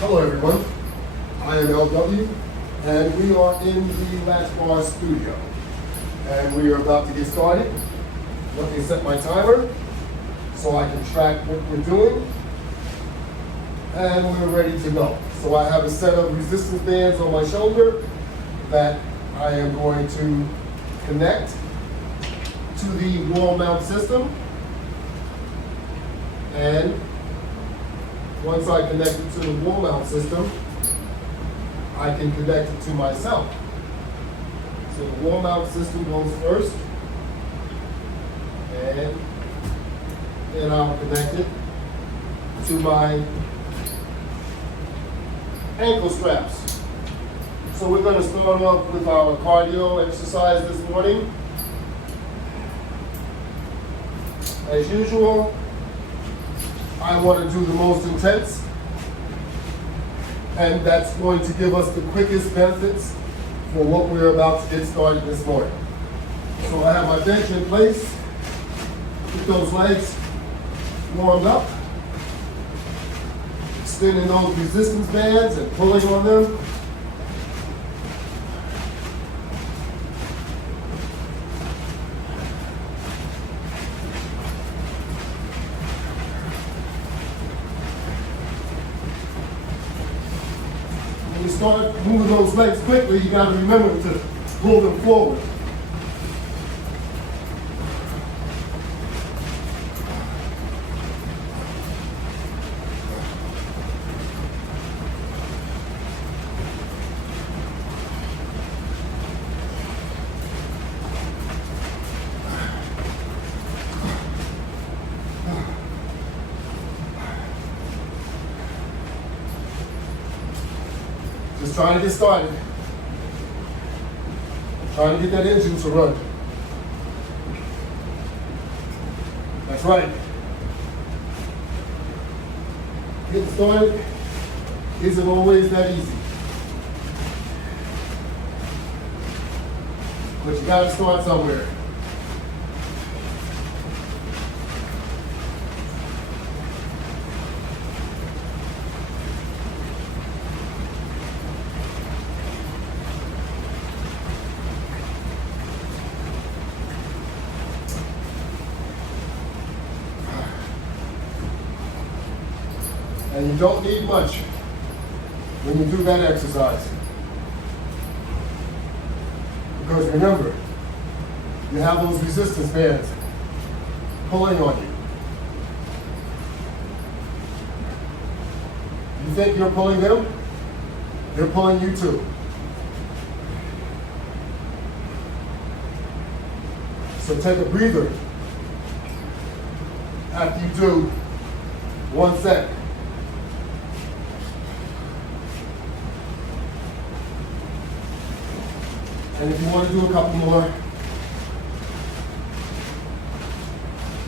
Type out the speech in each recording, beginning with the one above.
Hello everyone, I am LW and we are in the Latchbar studio and we are about to get started. Let me set my timer so I can track what we're doing and we're ready to go. So I have a set of resistance bands on my shoulder that I am going to connect to the wall mount system, and once I connect it to the wall mount system, I can connect it to myself. So the wall mount system goes first, and then I'll connect it to my ankle straps. So we're going to start off with our cardio exercise this morning. As usual, I want to do the most intense, and that's going to give us the quickest benefits for what we're about to get started this morning. So I have my bench in place, get those legs warmed up, extending those resistance bands and pulling on them. When you start moving those legs quickly, you got to remember to pull them forward. Just trying to get started. Trying to get that engine to run. That's right. Getting started isn't always that easy. But you gotta start somewhere. And you don't need much when you do that exercise. Because remember, you have those resistance bands pulling on you. You think you're pulling them? They're pulling you too. So take a breather after you do one set. And if you want to do a couple more,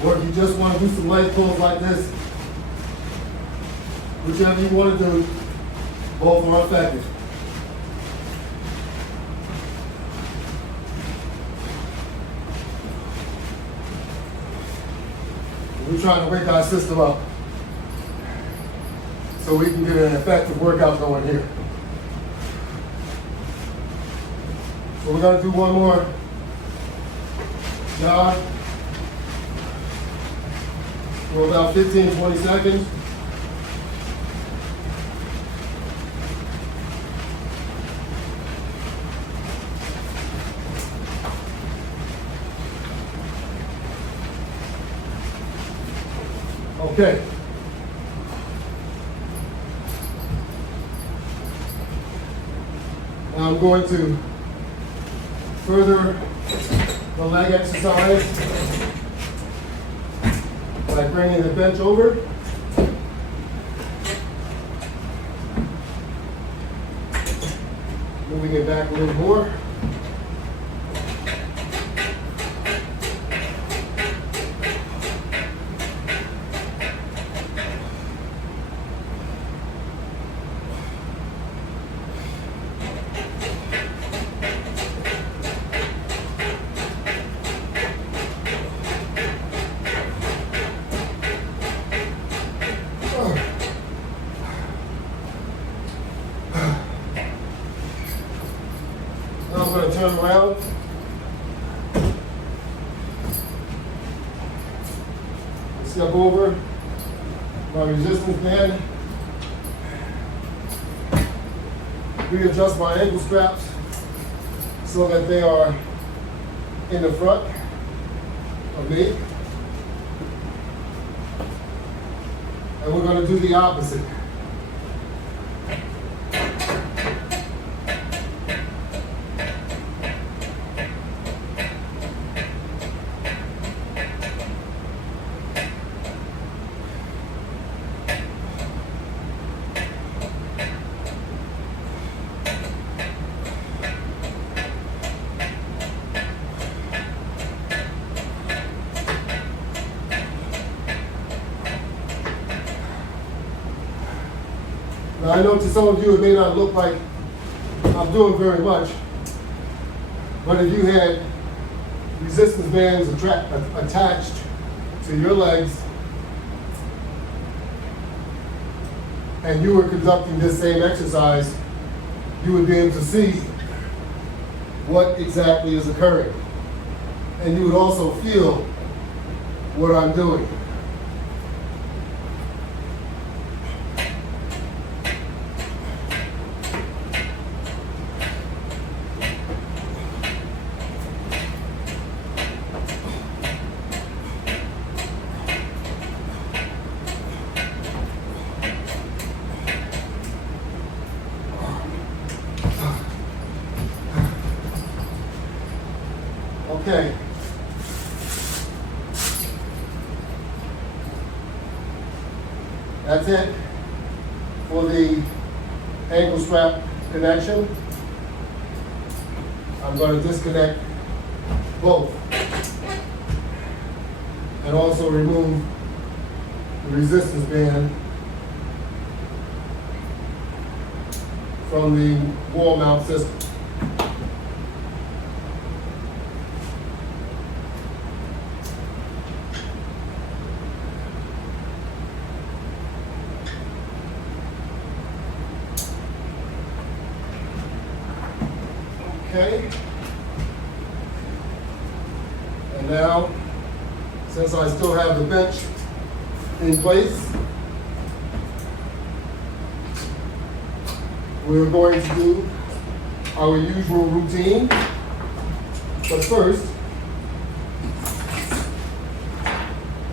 or if you just want to do some leg pulls like this, whichever you want to do, both are effective. We're trying to wake our system up so we can get an effective workout going here. So we're going to do one more jog for about 15, 20 seconds. Okay. Now I'm going to further the leg exercise by bringing the bench over. Moving it back a little more. Now I'm going to turn around. Step over my resistance band. Readjust my ankle straps so that they are in the front of me. And we're going to do the opposite. Now I know to some of you it may not look like I'm doing very much, but if you had resistance bands attached to your legs and you were conducting this same exercise, you would be able to see what exactly is occurring. And you would also feel what I'm doing. Okay. That's it for the ankle strap connection. I'm going to disconnect both and also remove the resistance band from the wall mount system. Okay, and now, since I still have the bench in place, we're going to do our usual routine. But first,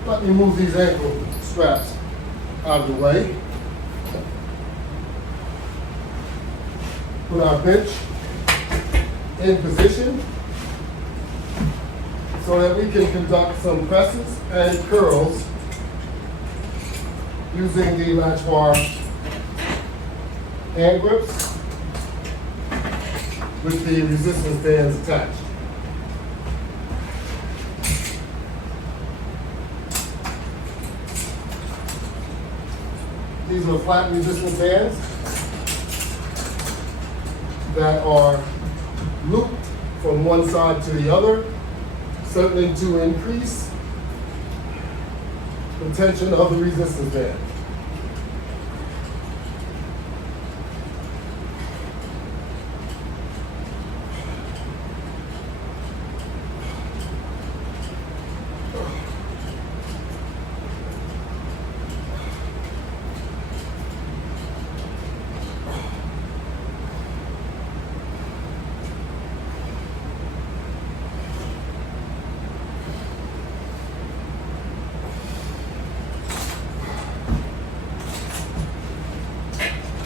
let me move these ankle straps out of the way. Put our bench in position so that we can conduct some presses and curls using the Latchbar hand grips with the resistance bands attached. These are flat resistance bands that are looped from one side to the other, certainly to increase the tension of the resistance band.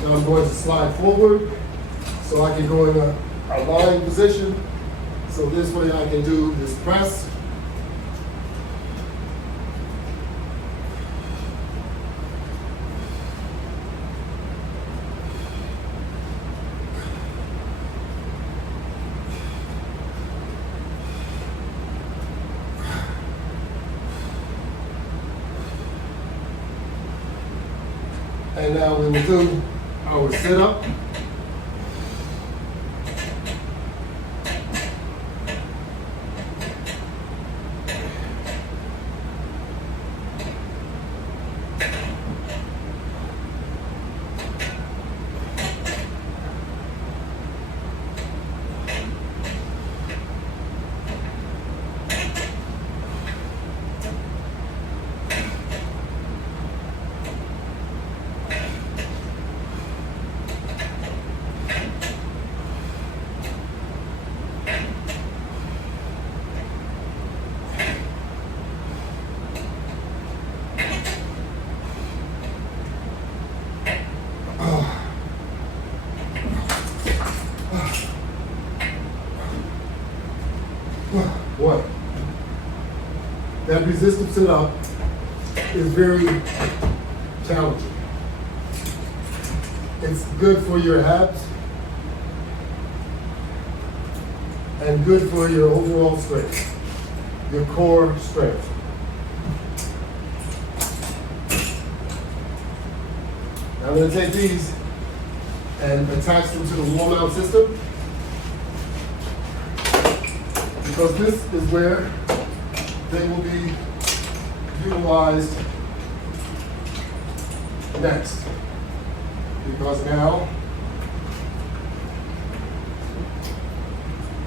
Now I'm going to slide forward so I can go in a lying position. So this way I can do this press. And now we will do our sit-up. that resistive sit-up is very challenging. It's good for your abs and good for your overall strength, your core strength. Now I'm going to take these and attach them to the wall mount system, because this is where they will be utilized next. Because now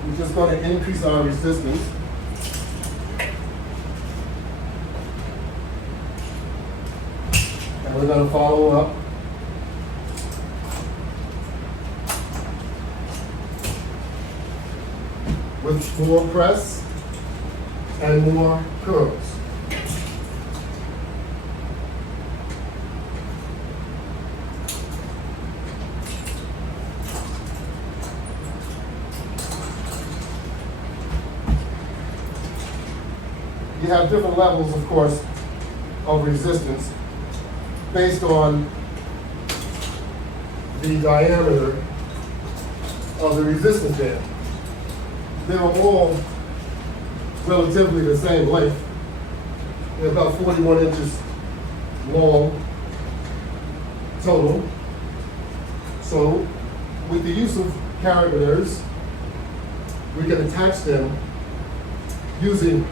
we're just going to increase our resistance. And we're going to follow up with more press and more curls. You have different levels, of course, of resistance based on the diameter of the resistance band. They are all relatively the same length. They're about 41 inches long total. So with the use of carabiners, we can attach them utilizing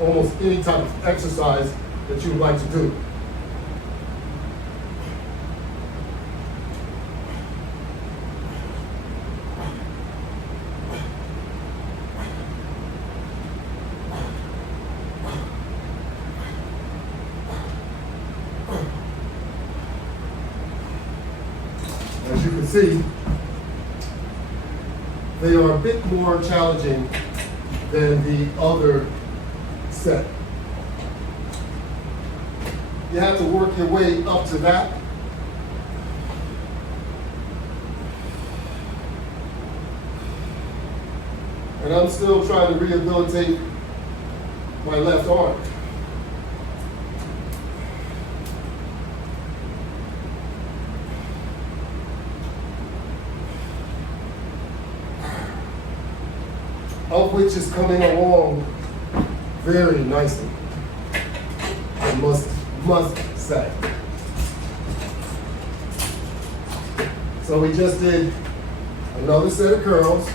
almost any type of exercise that you would like to do. As you can see, they are a bit more challenging than the other set. You have to work your way up to that. And I'm still trying to rehabilitate my left arm. Of which is coming along very nicely, I must say. So we just did another set of curls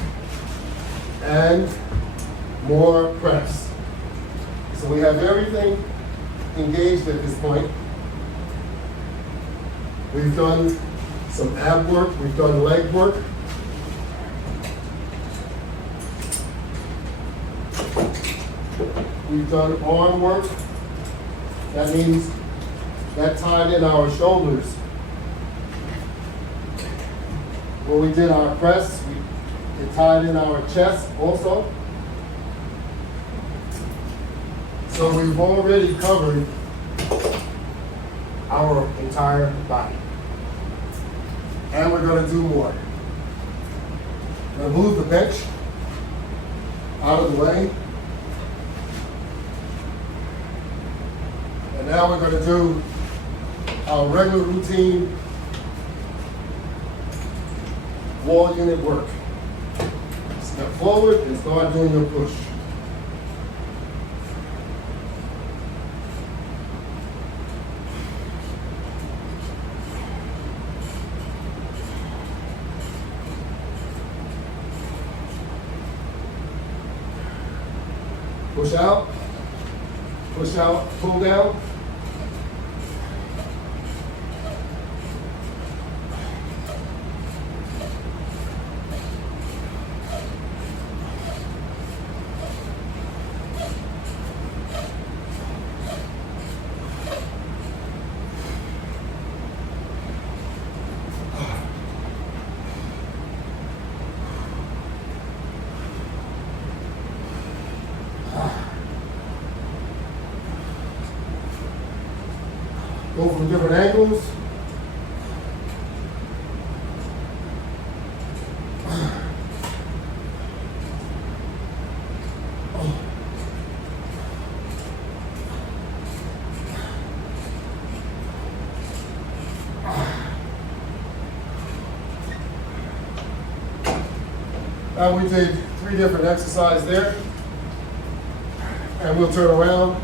and more press. So we have everything engaged at this point. We've done some ab work, we've done leg work. We've done arm work. That means that tied in our shoulders. When we did our press, it tied in our chest also. So we've already covered our entire body. And we're going to do more. I'm going to move the bench out of the way. And now we're going to do our regular routine wall unit work. Step forward and start doing your push. Push out, pull down. Go from different angles. And we did 3 different exercises there. And we'll turn around.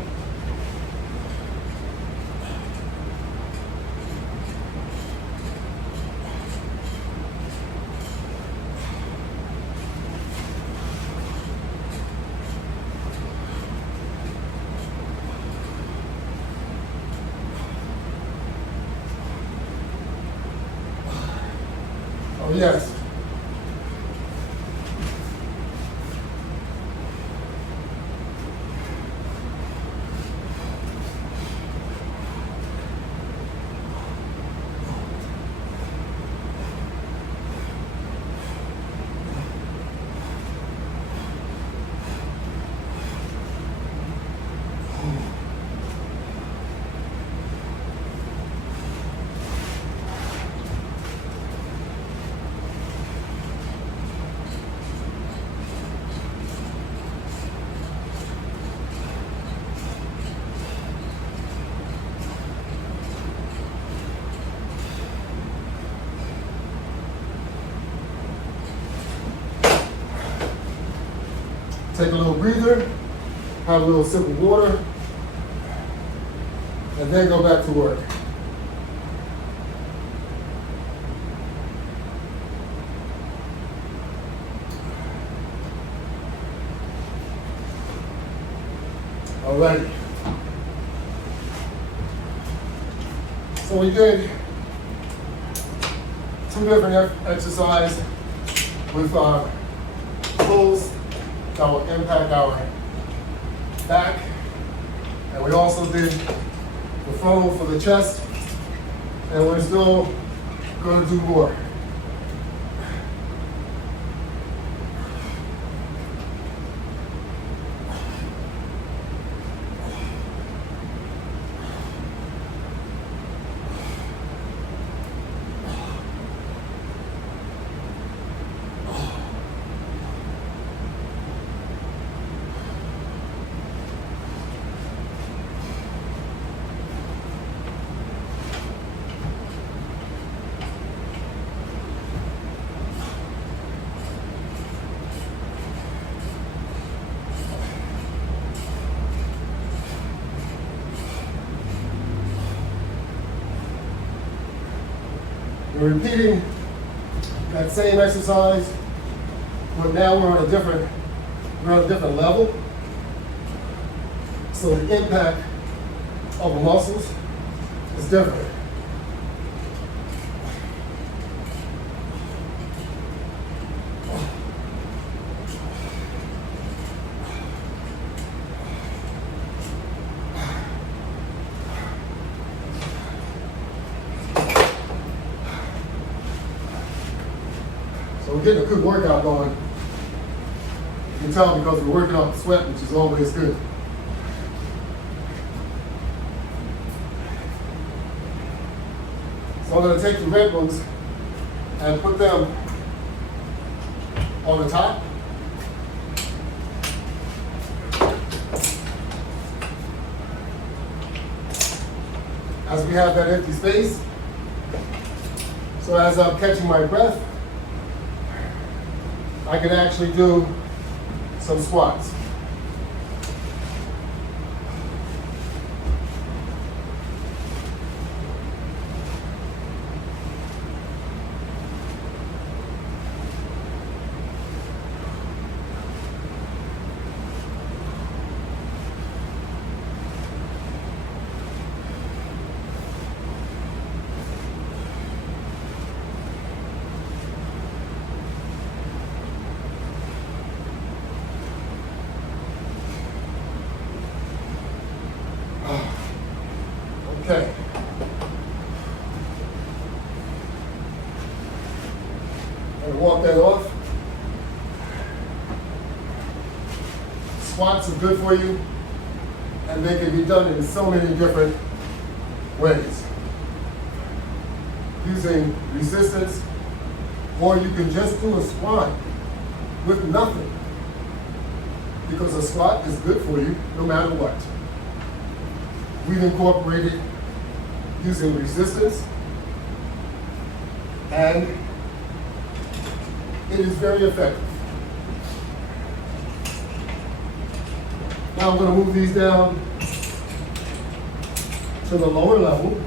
Oh, yes. Take a little breather, have a little sip of water, and then go back to work. Alrighty. So we did 2 different exercises with pulls that will impact our back. And we also did the frontal for the chest. And we're still going to do more. We're repeating that same exercise, but now we're on a different level. So the impact of the muscles is different. So we're getting a good workout going. You can tell because we're working off the sweat, which is always good. So I'm going to take the red ones and put them on the top. As we have that empty space. So as I'm catching my breath, I can actually do some squats. Okay. I'm going to walk that off. Squats are good for you, and they can be done in so many different ways. Using resistance, or you can just do a squat with nothing. Because a squat is good for you no matter what. We've incorporated using resistance, and it is very effective. Now I'm going to move these down to the lower level.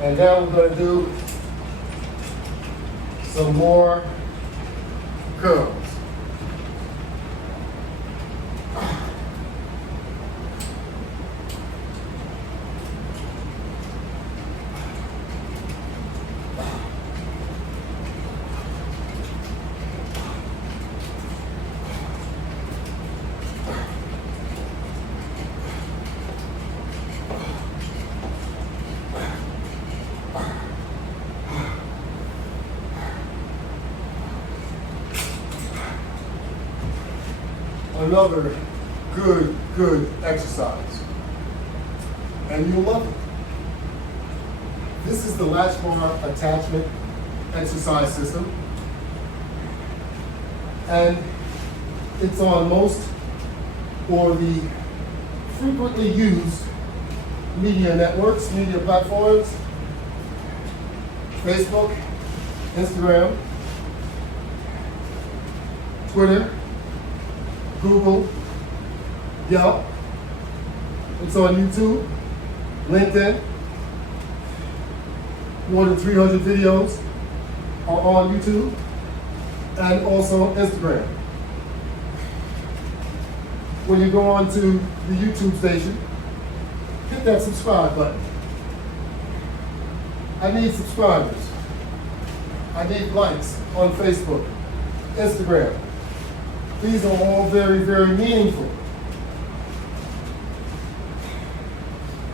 And now we're going to do some more curls. Another good exercise. And you'll love it. This is the Latchbar attachment exercise system. And it's on most or the frequently used media networks, media platforms, Facebook, Instagram, Twitter, Google, Yelp. It's on YouTube, LinkedIn. More than 300 videos are on YouTube and also Instagram. When you go on to the YouTube station, hit that subscribe button. I need subscribers. I need likes on Facebook, Instagram. These are all very meaningful.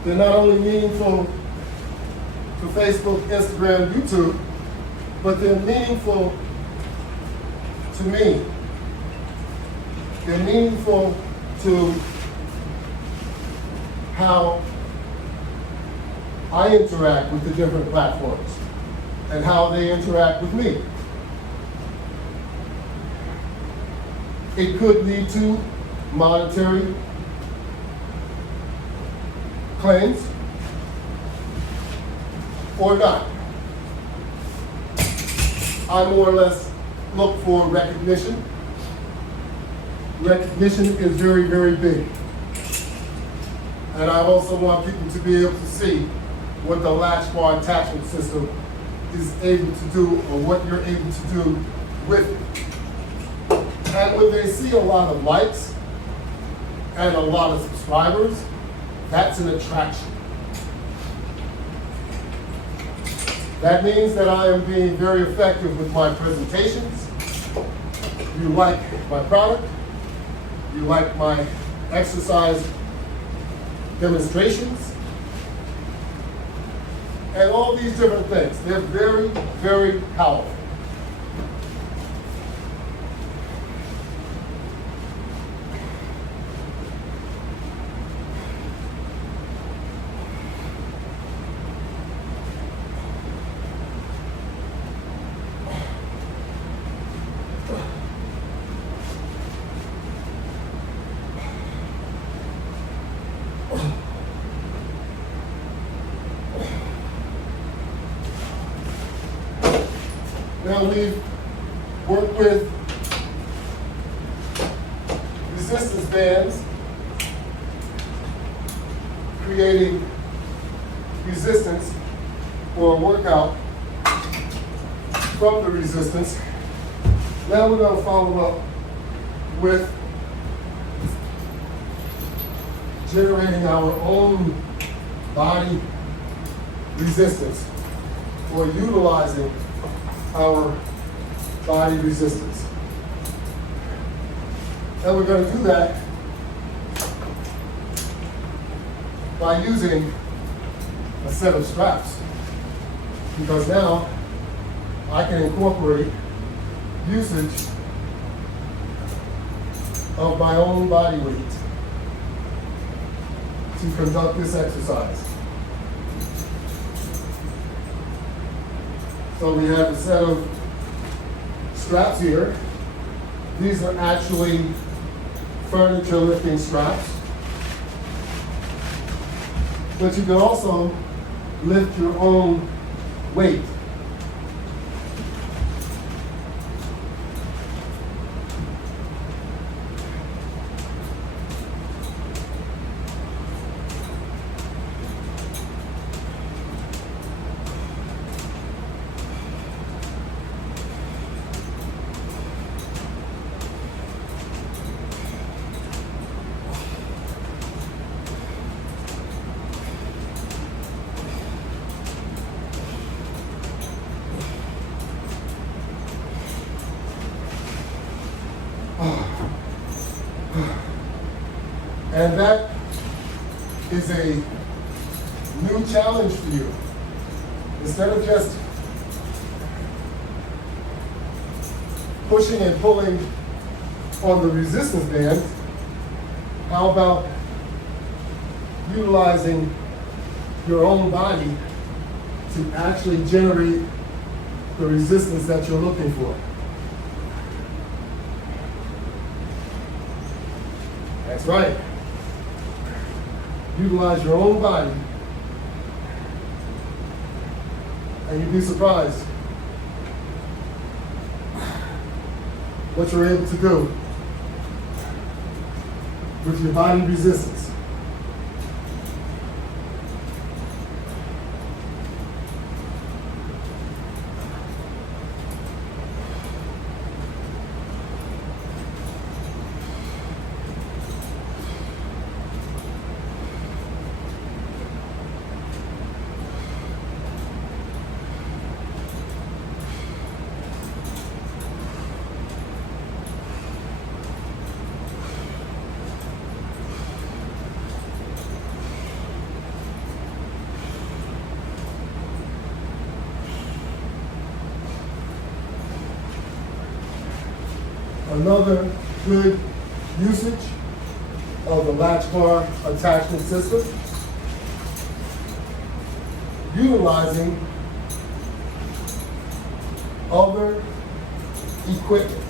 They're not only meaningful to Facebook, Instagram, YouTube, but they're meaningful to me. They're meaningful to how I interact with the different platforms and how they interact with me. It could lead to monetary claims or not. I more or less look for recognition. Recognition is very big. And I also want people to be able to see what the Latchbar attachment system is able to do or what you're able to do with it. And when they see a lot of likes and a lot of subscribers, that's an attraction. That means that I am being very effective with my presentations. You like my product, you like my exercise demonstrations, and all these different things. They're very powerful. Now we've worked with resistance bands, creating resistance for a workout from the resistance. Now we're going to follow up with generating our own body resistance or utilizing our body resistance. And we're going to do that by using a set of straps, because now I can incorporate usage of my own body weight to conduct this exercise. So we have a set of straps here. These are actually furniture lifting straps. But you can also lift your own weight. And that is a new challenge for you. Instead of just pushing and pulling on the resistance band, how about utilizing your own body to actually generate the resistance that you're looking for? That's right. Utilize your own body, and you'd be surprised what you're able to do with your body resistance. Another good usage of the Latchbar attachment system, utilizing other equipment.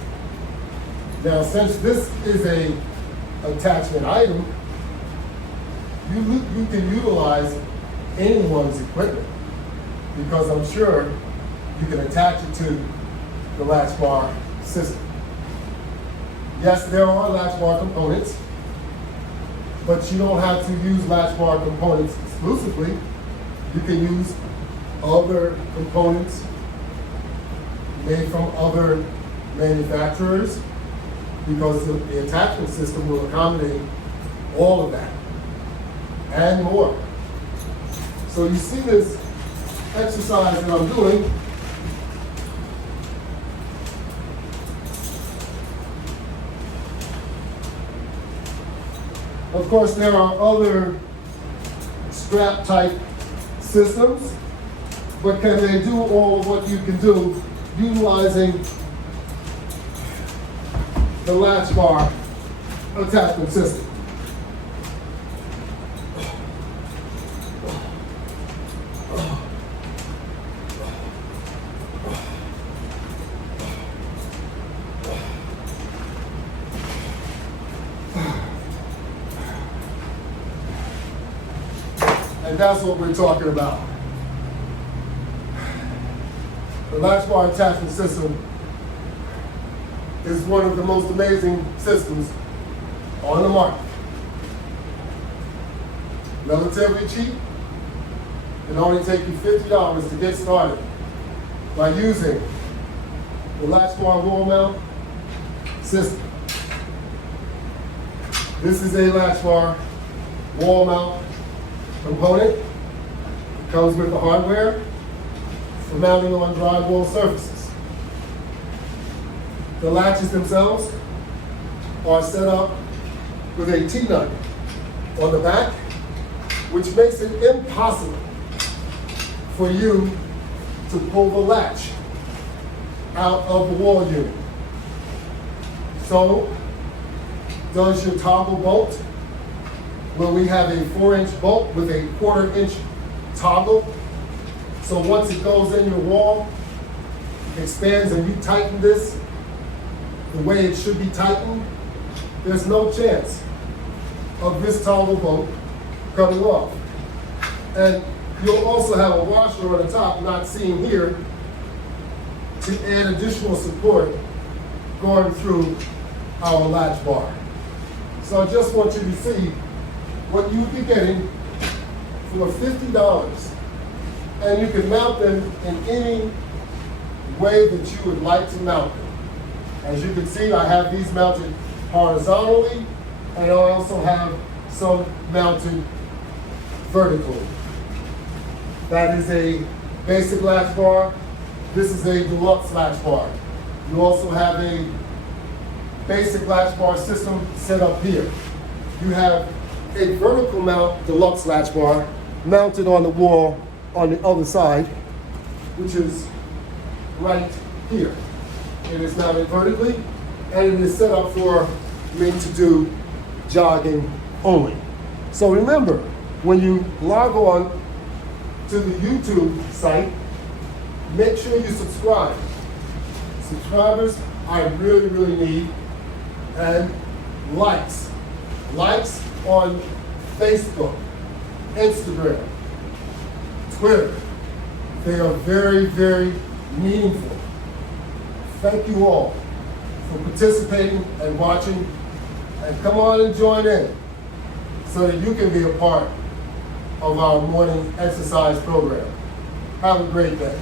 Now, since this is a attachment item, you can utilize anyone's equipment, because I'm sure you can attach it to the Latchbar system. Yes, there are Latchbar components, but you don't have to use Latchbar components exclusively. You can use other components made from other manufacturers, because the attachment system will accommodate all of that and more. So you see this exercise that I'm doing. Of course, there are other strap type systems, but can they do all of what you can do utilizing the Latchbar attachment system? And that's what we're talking about. The Latchbar attachment system is one of the most amazing systems on the market. Relatively cheap. It'll only take you $50 to get started by using the Latchbar wall mount system. This is a Latchbar wall mount component. It comes with the hardware for mounting on drywall surfaces. The latches themselves are set up with a T-nut on the back, which makes it impossible for you to pull the latch out of the wall unit. So does your toggle bolt, where we have a 4-inch bolt with a 1/4-inch toggle. So once it goes in your wall, it expands, and you tighten this the way it should be tightened, there's no chance of this toggle bolt coming off. And You'll also have a washer on the top, not seen here, to add additional support going through our latch bar. So I just want you to see what you would be getting for $50. And you can mount them in any way that you would like to mount them. As you can see, I have these mounted horizontally, and I also have some mounted vertically. That is a basic latch bar. This is a deluxe latch bar. You also have a basic latch bar system set up here. You have a vertical mount deluxe latch bar mounted on the wall on the other side, which is right here. It is mounted vertically, and it is set up for me to do jogging only. So remember, when you log on to the YouTube site, make sure you subscribe. Subscribers I really, really need, and likes. Likes on Facebook, Instagram, Twitter. They are very, very meaningful. Thank you all for participating and watching, and come on and join in so that you can be a part of our morning exercise program. Have a great day.